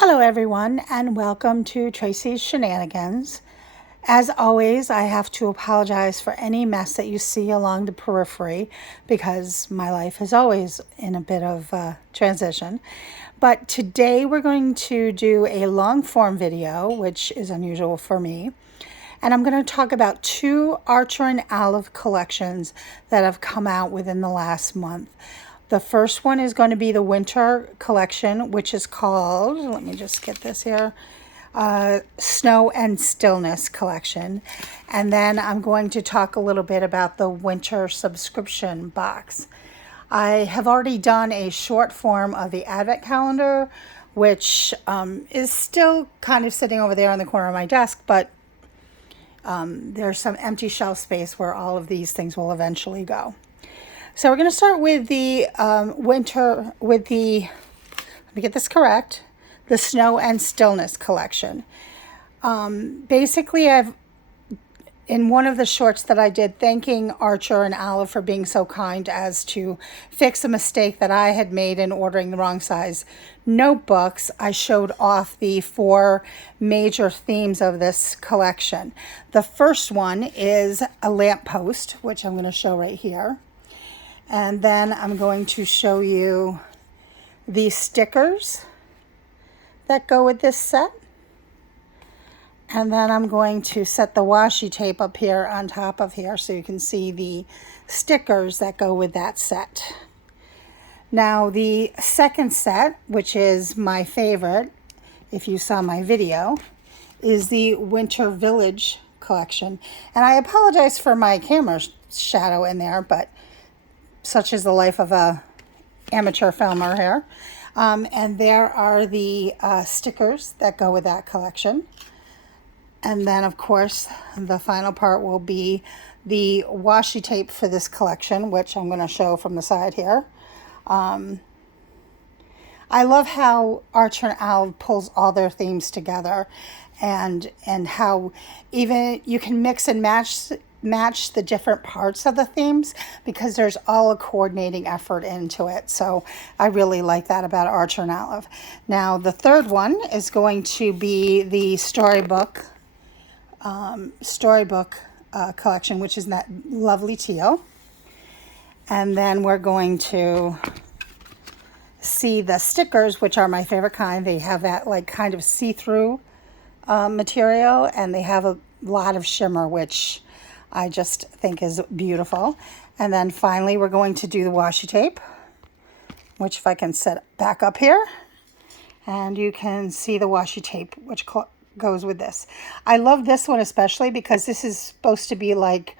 Hello, everyone, and welcome to Tracy's Shenanigans. As always, I have to apologize for any mess that you see along the periphery because my life is always in a bit of transition. But today we're going to do a long form video, which is unusual for me. And I'm going to talk about two Archer and Olive collections that have come out within the last month. The first one is going to be the winter collection, which is called, let me just get this here, Snow and Stillness collection. And then I'm going to talk a little bit about the winter subscription box. I have already done a short form of the advent calendar, which is still kind of sitting over there on the corner of my desk, but there's some empty shelf space where all of these things will eventually go. So we're going to start with the let me get this correct, the Snow and Stillness collection. Basically, in one of the shorts that I did, thanking Archer and Olive for being so kind as to fix a mistake that I had made in ordering the wrong size notebooks, I showed off the four major themes of this collection. The first one is a lamppost, which I'm going to show right here. And then I'm going to show you the stickers that go with this set. And then I'm going to set the washi tape up here on top of here so you can see the stickers that go with that set. Now the second set, which is my favorite, if you saw my video, is the Winter Village collection. And I apologize for my camera shadow in there, but such is the life of a amateur filmer here. And there are the stickers that go with that collection. And then, of course, the final part will be the washi tape for this collection, which I'm going to show from the side here. I love how Archer and Olive pulls all their themes together, and how even you can mix and match the different parts of the themes because there's all a coordinating effort into it. So I really like that about Archer and Olive. Now the third one is going to be the storybook collection, which is that lovely teal. And then we're going to see the stickers, which are my favorite kind. They have that like kind of see-through material, and they have a lot of shimmer, which I just think is beautiful. And then finally, we're going to do the washi tape, which if I can set back up here, and you can see the washi tape, which goes with this. I love this one especially because this is supposed to be like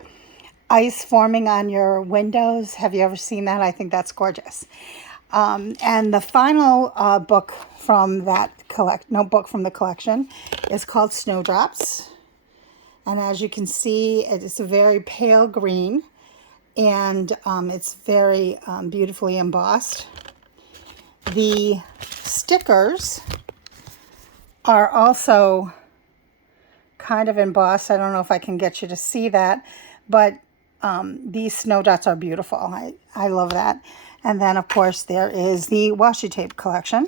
ice forming on your windows. Have you ever seen that? I think that's gorgeous. And the final book from that notebook from the collection is called Snowdrops. And as you can see, it is a very pale green, and it's very beautifully embossed. The stickers are also kind of embossed. I don't know if I can get you to see that, but these snow dots are beautiful. I love that. And then, of course, there is the washi tape collection,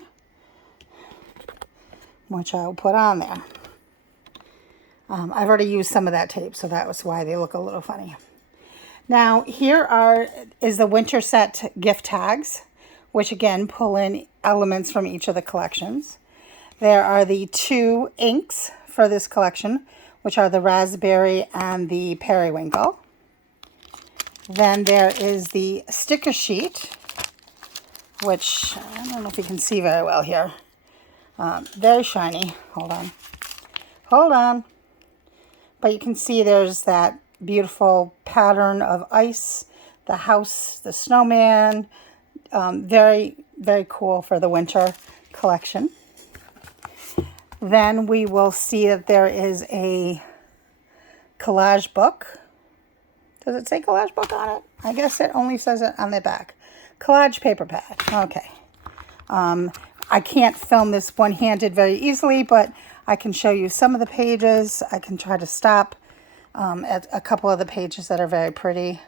which I'll put on there. I've already used some of that tape, so that was why they look a little funny. Now, here is the winter set gift tags, which again pull in elements from each of the collections. There are the two inks for this collection, which are the raspberry and the periwinkle. Then there is the sticker sheet, which I don't know if you can see very well here. Very shiny. Hold on. But you can see there's that beautiful pattern of ice, the house, the snowman. Very, very cool for the winter collection. Then we will see that there is a collage book. Does it say collage book on it? I guess it only says it on the back. Collage paper pad. Okay. I can't film this one-handed very easily, but I can show you some of the pages. I can try to stop at a couple of the pages that are very pretty.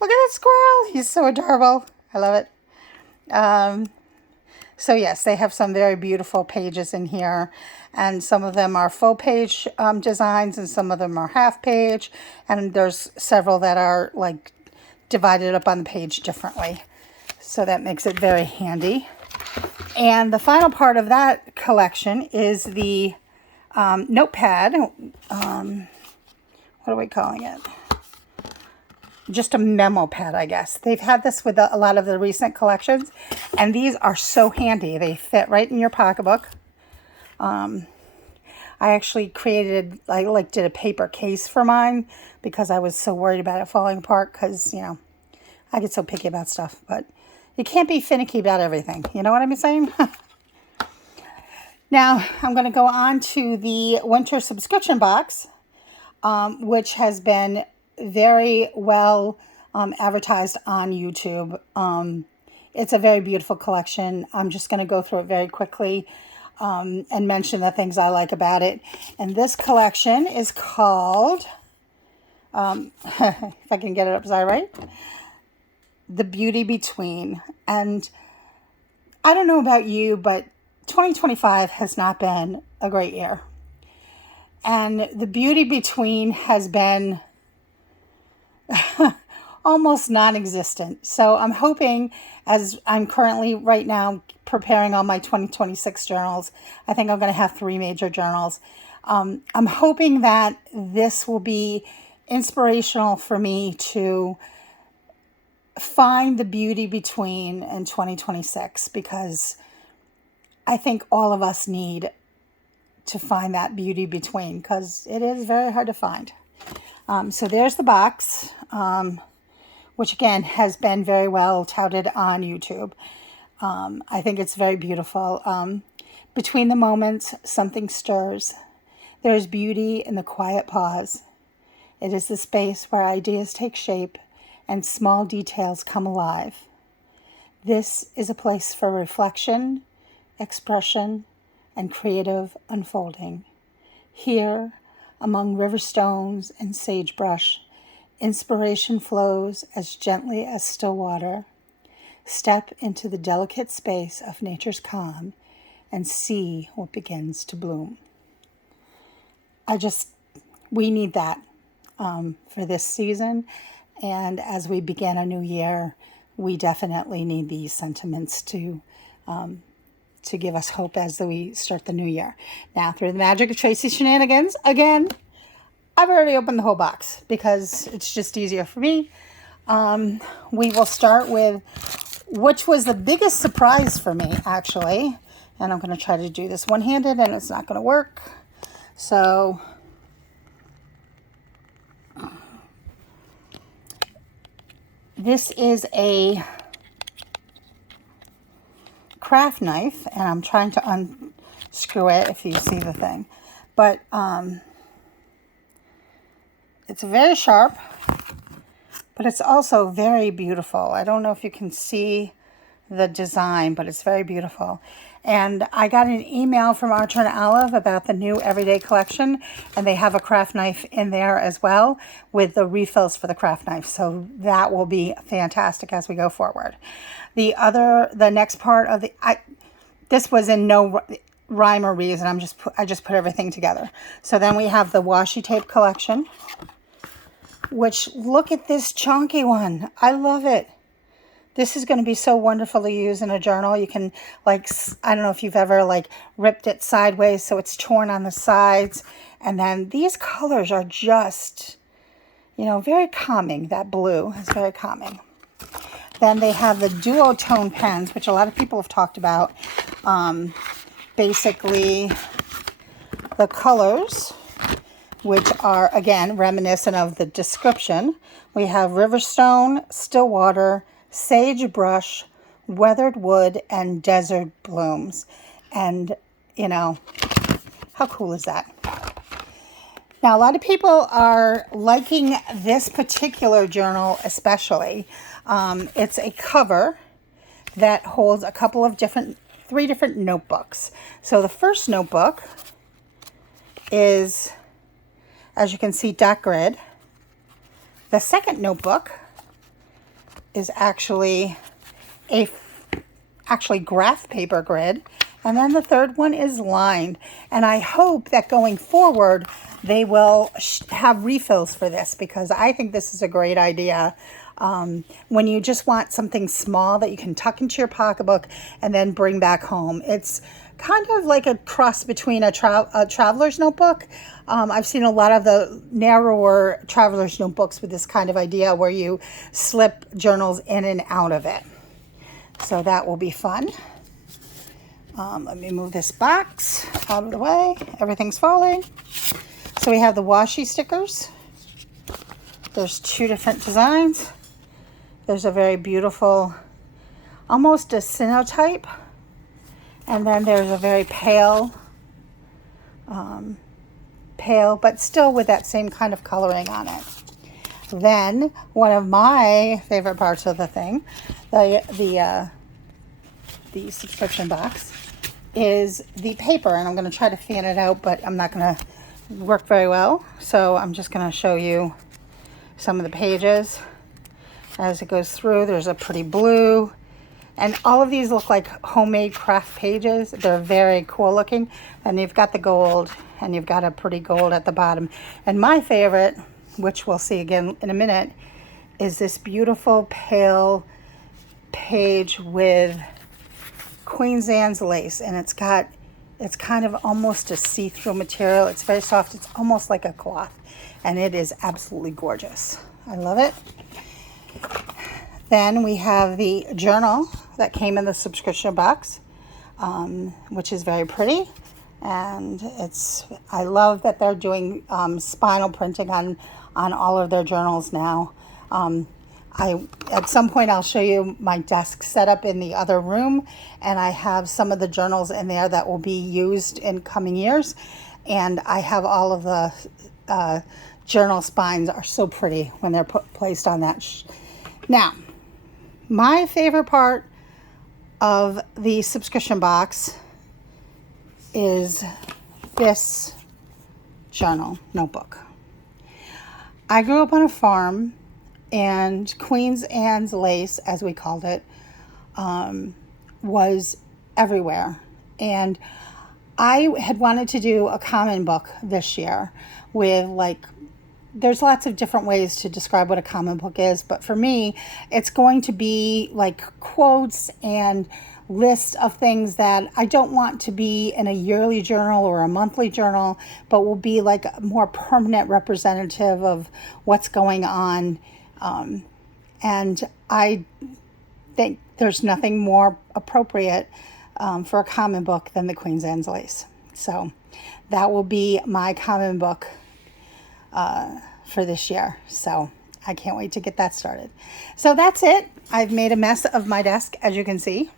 Look at that squirrel. He's so adorable. I love it. So yes, they have some very beautiful pages in here, and some of them are full page designs, and some of them are half page, and there's several that are like divided up on the page differently. So that makes it very handy. And the final part of that collection is the notepad. What are we calling it? Just a memo pad, I guess. They've had this with a lot of the recent collections, and these are so handy. They fit right in your pocketbook. I actually did a paper case for mine because I was so worried about it falling apart because, I get so picky about stuff, but you can't be finicky about everything. You know what I'm saying? Now, I'm going to go on to the winter subscription box, which has been very well advertised on YouTube. It's a very beautiful collection. I'm just going to go through it very quickly and mention the things I like about it. And this collection is called, if I can get it up, is that right? The Beauty Between. And I don't know about you, but 2025 has not been a great year. And The Beauty Between has been almost non-existent. So I'm hoping, as I'm currently right now preparing all my 2026 journals, I think I'm going to have 3 major journals. I'm hoping that this will be inspirational for me to find the beauty between in 2026, because I think all of us need to find that beauty between, because it is very hard to find. So there's the box, which again has been very well touted on YouTube. I think it's very beautiful. Between the moments, something stirs. There is beauty in the quiet pause. It is the space where ideas take shape and small details come alive. This is a place for reflection, expression, and creative unfolding. Here, among river stones and sagebrush, inspiration flows as gently as still water. Step into the delicate space of nature's calm and see what begins to bloom. We need that for this season. And as we begin a new year, we definitely need these sentiments to give us hope as we start the new year. Now, through the magic of Tracy's shenanigans, again, I've already opened the whole box because it's just easier for me. We will start with, which was the biggest surprise for me, actually. And I'm going to try to do this one-handed, and it's not going to work. So this is a craft knife, and I'm trying to unscrew it if you see the thing. But it's very sharp, but it's also very beautiful. I don't know if you can see the design, but it's very beautiful. And I got an email from Archer and Olive about the new Everyday collection, and they have a craft knife in there as well with the refills for the craft knife. So that will be fantastic as we go forward. The next part of this was in no rhyme or reason. I just put everything together. So then we have the washi tape collection, which, look at this chunky one. I love it. This is going to be so wonderful to use in a journal. You can, I don't know if you've ever, ripped it sideways so it's torn on the sides. And then these colors are just, very calming. That blue is very calming. Then they have the duotone pens, which a lot of people have talked about. Basically, the colors, which are, again, reminiscent of the description. We have Riverstone, Stillwater, Sagebrush, Weathered Wood, and Desert Blooms. And, how cool is that? Now, a lot of people are liking this particular journal especially. It's a cover that holds three different notebooks. So the first notebook is, as you can see, dot grid. The second notebook is actually actually graph paper grid. And then the third one is lined. And I hope that going forward, they will have refills for this, because I think this is a great idea. When you just want something small that you can tuck into your pocketbook and then bring back home. It's kind of like a cross between a traveler's notebook. I've seen a lot of the narrower traveler's notebooks with this kind of idea where you slip journals in and out of it. So that will be fun. Let me move this box out of the way. Everything's falling. So we have the washi stickers. There's two different designs. There's a very beautiful, almost a cyanotype. And then there's a very pale, but still with that same kind of coloring on it. Then one of my favorite parts of the thing, the subscription box, is the paper. And I'm going to try to fan it out, but I'm not going to work very well. So I'm just going to show you some of the pages as it goes through. There's a pretty blue, and all of these look like homemade craft pages. They're very cool looking, and you've got the gold, and you've got a pretty gold at the bottom. And my favorite, which we'll see again in a minute, is this beautiful pale page with Queen Anne's lace, and it's kind of almost a see-through material. It's very soft. It's almost like a cloth, and it is absolutely gorgeous. I love it. Then we have the journal that came in the subscription box, which is very pretty. And I love that they're doing spinal printing on all of their journals now. At some point I'll show you my desk setup in the other room, and I have some of the journals in there that will be used in coming years. And I have all of the journal spines are so pretty when they're placed on that. Now, my favorite part of the subscription box is this journal notebook. I grew up on a farm, and Queen Anne's lace, as we called it, was everywhere. And I had wanted to do a common book this year with, like, there's lots of different ways to describe what a common book is, but for me, it's going to be like quotes and lists of things that I don't want to be in a yearly journal or a monthly journal, but will be like a more permanent representative of what's going on. And I think there's nothing more appropriate for a common book than the Queen Anne's lace. So that will be my common book for this year. So I can't wait to get that started. So that's it. I've made a mess of my desk, as you can see.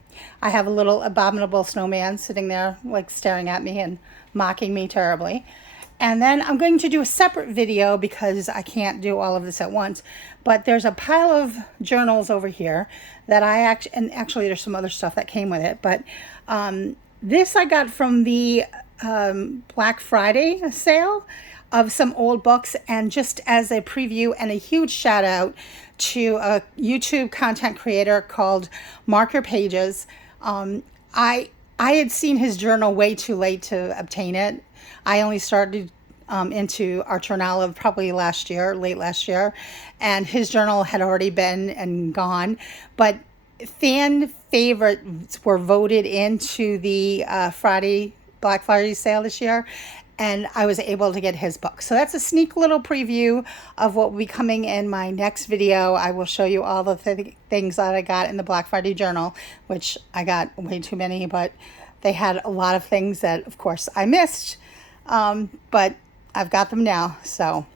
I have a little abominable snowman sitting there, like, staring at me and mocking me terribly. And then I'm going to do a separate video because I can't do all of this at once. But there's a pile of journals over here that actually there's some other stuff that came with it. But this I got from the Black Friday sale of some old books, and just as a preview, and a huge shout out to a YouTube content creator called Mark Your Pages. I had seen his journal way too late to obtain it. I only started into Archer and Olive probably late last year, and his journal had already been and gone. But fan favorites were voted into the Black Friday sale this year, and I was able to get his book. So that's a sneak little preview of what will be coming in my next video. I will show you all the things that I got in the Black Friday journal, which I got way too many, but they had a lot of things that, of course, I missed, but I've got them now. So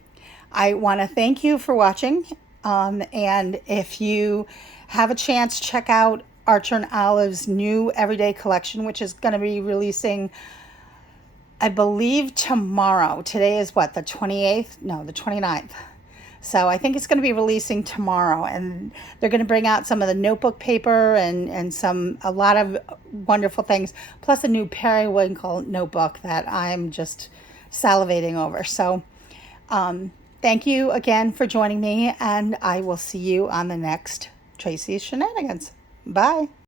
I want to thank you for watching, and if you have a chance, check out Archer and Olive's new Everyday collection, which is going to be releasing, I believe, tomorrow. Today is what, the 28th? No, the 29th. So I think it's going to be releasing tomorrow, and they're going to bring out some of the notebook paper and a lot of wonderful things, plus a new periwinkle notebook that I'm just salivating over. So thank you again for joining me, and I will see you on the next Tracy's Shenanigans. Bye.